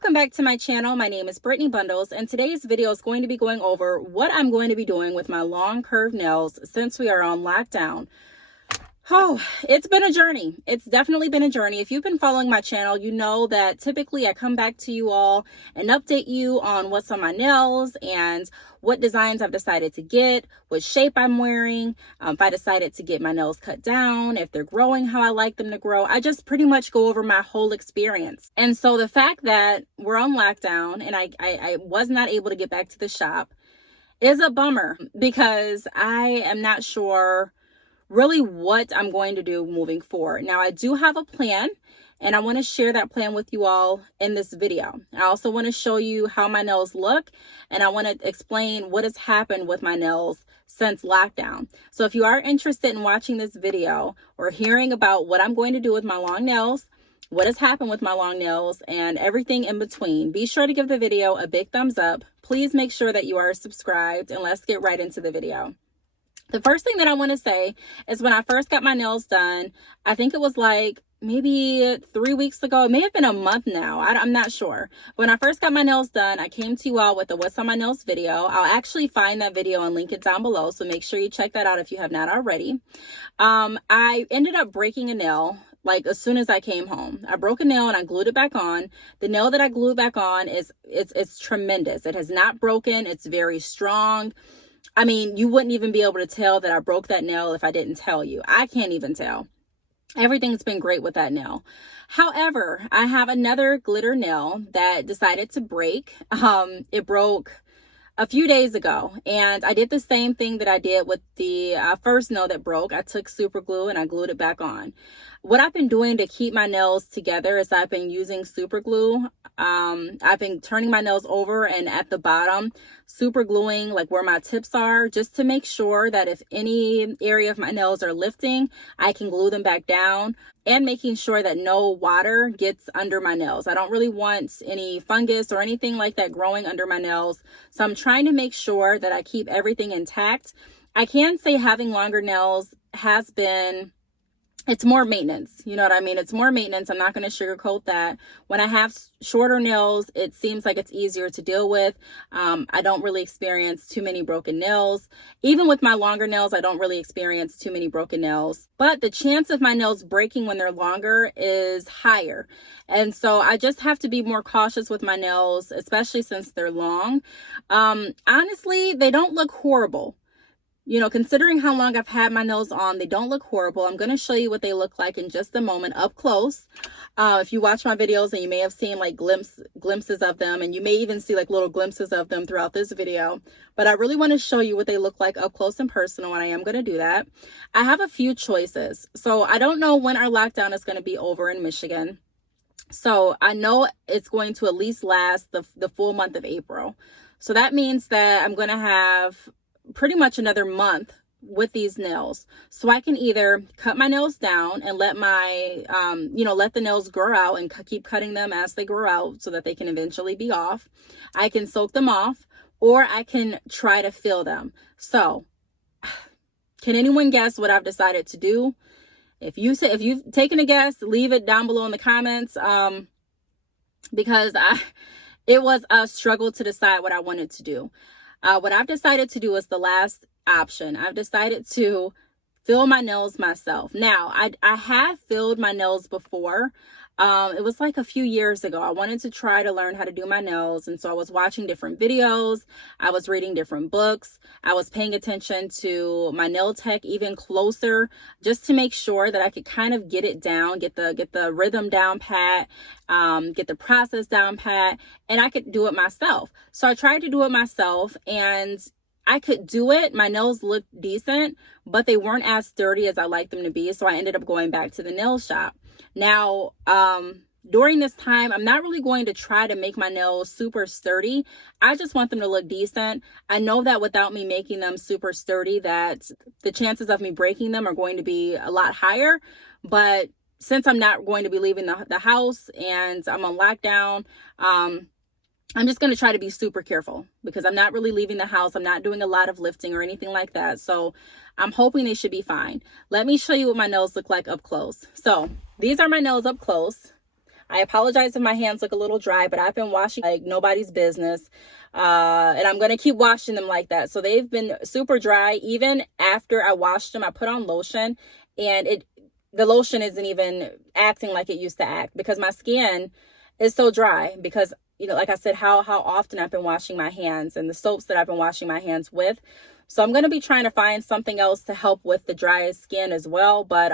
Welcome back to my channel. My name is Brittany Bundles, and today's video is going to be going over what I'm going to be doing with my long curved nails since we are on lockdown. Oh, it's been a journey. It's definitely been a journey. If you've been following my channel, you know that typically I come back to you all and update you on what's on my nails and what designs I've decided to get, what shape I'm wearing, if I decided to get my nails cut down, if they're growing how I like them to grow. I just pretty much go over my whole experience. And so the fact that we're on lockdown and I was not able to get back to the shop is a bummer because I am not sure really what I'm going to do moving forward. Now, I do have a plan and I want to share that plan with you all in this video. I also want to show you how my nails look and I want to explain what has happened with my nails since lockdown. So if you are interested in watching this video or hearing about what I'm going to do with my long nails, what has happened with my long nails, and everything in between, be sure to give the video a big thumbs up. Please make sure that you are subscribed, and let's get right into the video. The first thing that I want to say is when I first got my nails done, I think it was like maybe 3 weeks ago. It may have been a month now. I'm not sure. When I first got my nails done, I came to you all with the What's on My Nails video. I'll actually find that video and link it down below. So make sure you check that out if you have not already. I ended up breaking a nail like as soon as I came home. I broke a nail and I glued it back on. The nail that I glued back on it's tremendous. It has not broken. It's very strong. I mean, you wouldn't even be able to tell that I broke that nail if I didn't tell you. I can't even tell. Everything's been great with that nail. However, I have another glitter nail that decided to break. It broke a few days ago, and I did the same thing that I did with the first nail that broke. I took super glue and I glued it back on. What I've been doing to keep my nails together is I've been using super glue. I've been turning my nails over and at the bottom super gluing like where my tips are, just to make sure that if any area of my nails are lifting, I can glue them back down, and making sure that no water gets under my nails. I don't really want any fungus or anything like that growing under my nails. So I'm trying to make sure that I keep everything intact. I can say having longer nails has been, it's more maintenance. You know what I mean? It's more maintenance. I'm not going to sugarcoat that. When I have shorter nails, it seems like it's easier to deal with. I don't really experience too many broken nails. Even with my longer nails, I don't really experience too many broken nails. But the chance of my nails breaking when they're longer is higher. And so I just have to be more cautious with my nails, especially since they're long. Honestly, they don't look horrible. You know, considering how long I've had my nails on, they don't look horrible. I'm going to show you what they look like in just a moment up close. If you watch my videos, and you may have seen like glimpses of them, and you may even see like little glimpses of them throughout this video. But I really want to show you what they look like up close and personal, and I am going to do that. I have a few choices. So I don't know when our lockdown is going to be over in Michigan. So I know it's going to at least last the full month of April. So that means that I'm going to have pretty much another month with these nails. So I can either cut my nails down and let my, let the nails grow out and keep cutting them as they grow out so that they can eventually be off. I can soak them off, or I can try to fill them. So can anyone guess what I've decided to do? If you've taken a guess, leave it down below in the comments. Because it was a struggle to decide what I wanted to do. What I've decided to do is the last option. I've decided to fill my nails myself. Now, I have filled my nails before. It was like a few years ago. I wanted to try to learn how to do my nails. And so I was watching different videos. I was reading different books. I was paying attention to my nail tech even closer, just to make sure that I could kind of get it down, get the rhythm down pat, get the process down pat, and I could do it myself. So I tried to do it myself, and I could do it. My nails looked decent, but they weren't as sturdy as I like them to be. So I ended up going back to the nail shop. Now, during this time, I'm not really going to try to make my nails super sturdy. I just want them to look decent. I know that without me making them super sturdy, that the chances of me breaking them are going to be a lot higher. But since I'm not going to be leaving the house and I'm on lockdown, I'm just going to try to be super careful because I'm not really leaving the house. I'm not doing a lot of lifting or anything like that. So I'm hoping they should be fine. Let me show you what my nails look like up close. So these are my nails up close. I apologize if my hands look a little dry, but I've been washing like nobody's business. And I'm going to keep washing them like that. So they've been super dry. Even after I washed them, I put on lotion, and the lotion isn't even acting like it used to act, because my skin is so dry because, like I said, how often I've been washing my hands and the soaps that I've been washing my hands with. So I'm going to be trying to find something else to help with the dry skin as well. But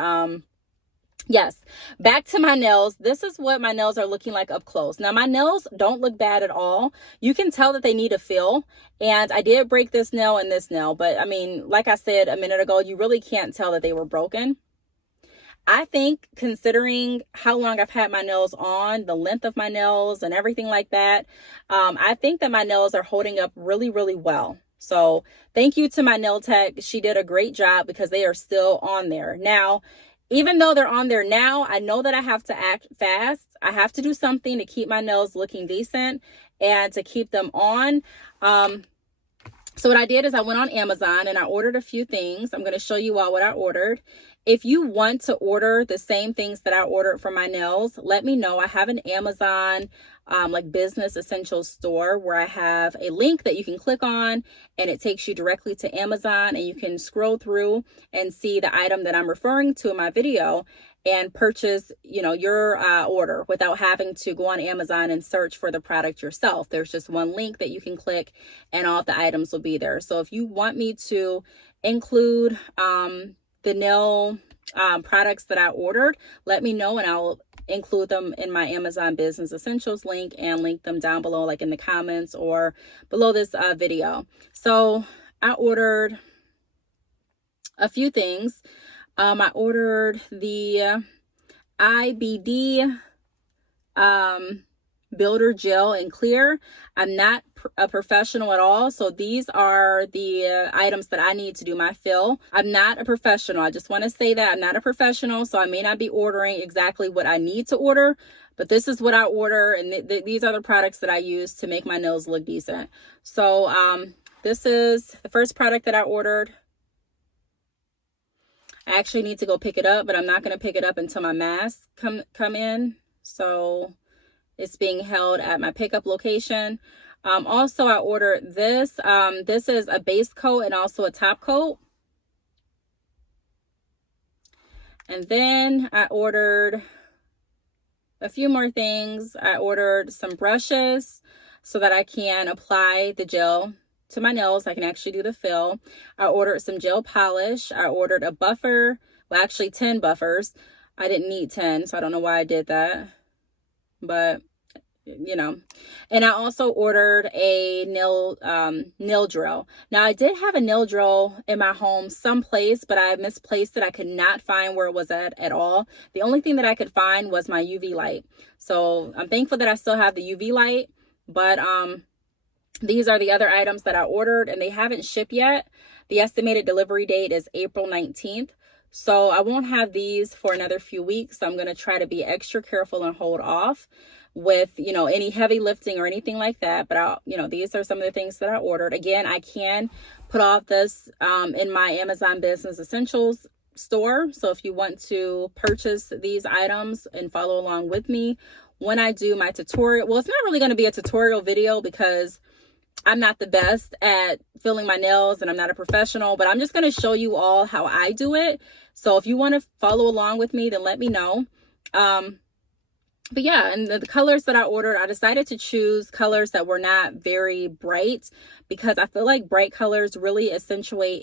yes, back to my nails. This is what my nails are looking like up close. Now, my nails don't look bad at all. You can tell that they need a fill. And I did break this nail and this nail. But I mean, like I said a minute ago, you really can't tell that they were broken. I think, considering how long I've had my nails on, the length of my nails and everything like that, I think that my nails are holding up really, really well. So thank you to my nail tech. She did a great job because they are still on there. Now, even though they're on there now, I know that I have to act fast. I have to do something to keep my nails looking decent and to keep them on. So what I did is I went on Amazon and I ordered a few things. I'm going to show you all what I ordered. If you want to order the same things that I ordered for my nails, let me know. I have an Amazon like business essentials store where I have a link that you can click on, and it takes you directly to Amazon, and you can scroll through and see the item that I'm referring to in my video and purchase, your order without having to go on Amazon and search for the product yourself. There's just one link that you can click and all of the items will be there. So if you want me to include the nail products that I ordered, let me know and I'll include them in my Amazon Business Essentials link and link them down below, like in the comments or below this video. So I ordered a few things. I ordered the IBD builder gel in clear. I'm not a professional at all, so these are the items that I need to do my fill. I'm not a professional. I just want to say that I'm not a professional, so I may not be ordering exactly what I need to order, but this is what I order, and these are the products that I use to make my nails look decent. So this is the first product that I ordered. I actually need to go pick it up, but I'm not going to pick it up until my masks come in. So it's being held at my pickup location. Also, I ordered this. This is a base coat and also a top coat. And then I ordered a few more things. I ordered some brushes so that I can apply the gel to my nails. I can actually do the fill. I ordered some gel polish. I ordered a buffer. Well, actually 10 buffers. I didn't need 10, so I don't know why I did that. But and I also ordered a nail drill. Now, I did have a nail drill in my home someplace, but I misplaced it. I could not find where it was at all. The only thing that I could find was my UV light. So I'm thankful that I still have the UV light, but these are the other items that I ordered, and they haven't shipped yet. The estimated delivery date is April 19th. So I won't have these for another few weeks. So I'm going to try to be extra careful and hold off with, any heavy lifting or anything like that. But these are some of the things that I ordered. Again, I can put off this in my Amazon Business Essentials store. So if you want to purchase these items and follow along with me when I do my tutorial, well, it's not really going to be a tutorial video because I'm not the best at filling my nails and I'm not a professional, but I'm just going to show you all how I do it. So if you want to follow along with me, then let me know. But yeah, and the colors that I ordered, I decided to choose colors that were not very bright because I feel like bright colors really accentuate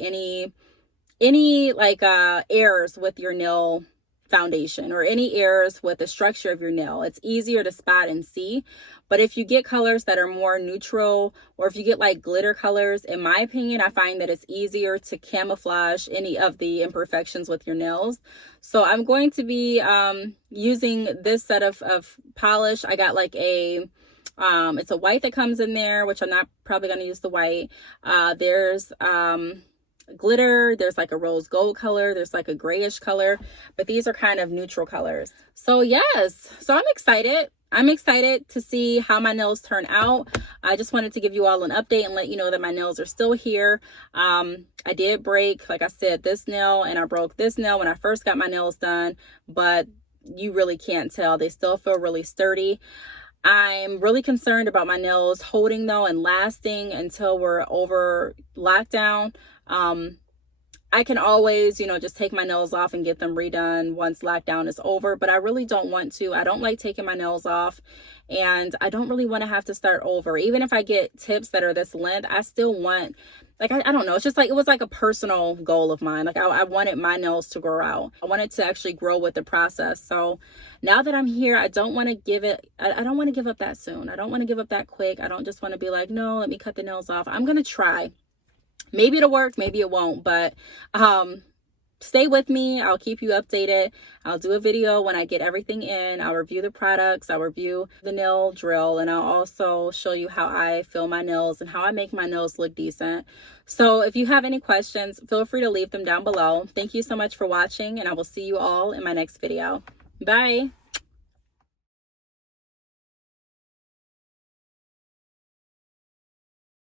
any like errors with your nail foundation or any errors with the structure of your nail. It's easier to spot and see. But if you get colors that are more neutral, or if you get like glitter colors, in my opinion, I find that it's easier to camouflage any of the imperfections with your nails. So I'm going to be using this set of polish. I got like it's a white that comes in there, which I'm not probably going to use the white. There's glitter, there's like a rose gold color, there's like a grayish color, but these are kind of neutral colors. So yes, so I'm excited to see how my nails turn out. I just wanted to give you all an update and let you know that my nails are still here. I did break, like I said, this nail, and I broke this nail when I first got my nails done, but you really can't tell. They still feel really sturdy. I'm really concerned about my nails holding though and lasting until we're over lockdown. I can always, just take my nails off and get them redone once lockdown is over, but I really don't want to. I don't like taking my nails off, and I don't really want to have to start over. Even if I get tips that are this length, I still want, like, I don't know. It's just like, it was like a personal goal of mine. Like I wanted my nails to grow out. I wanted to actually grow with the process. So now that I'm here, I don't want to give it, I don't want to give up that soon. I don't want to give up that quick. I don't just want to be like, no, let me cut the nails off. I'm going to try. Maybe it'll work, maybe it won't, but stay with me. I'll keep you updated. I'll do a video when I get everything in. I'll review the products. I'll review the nail drill, and I'll also show you how I fill my nails and how I make my nails look decent. So if you have any questions, feel free to leave them down below. Thank you so much for watching, and I will see you all in my next video. Bye.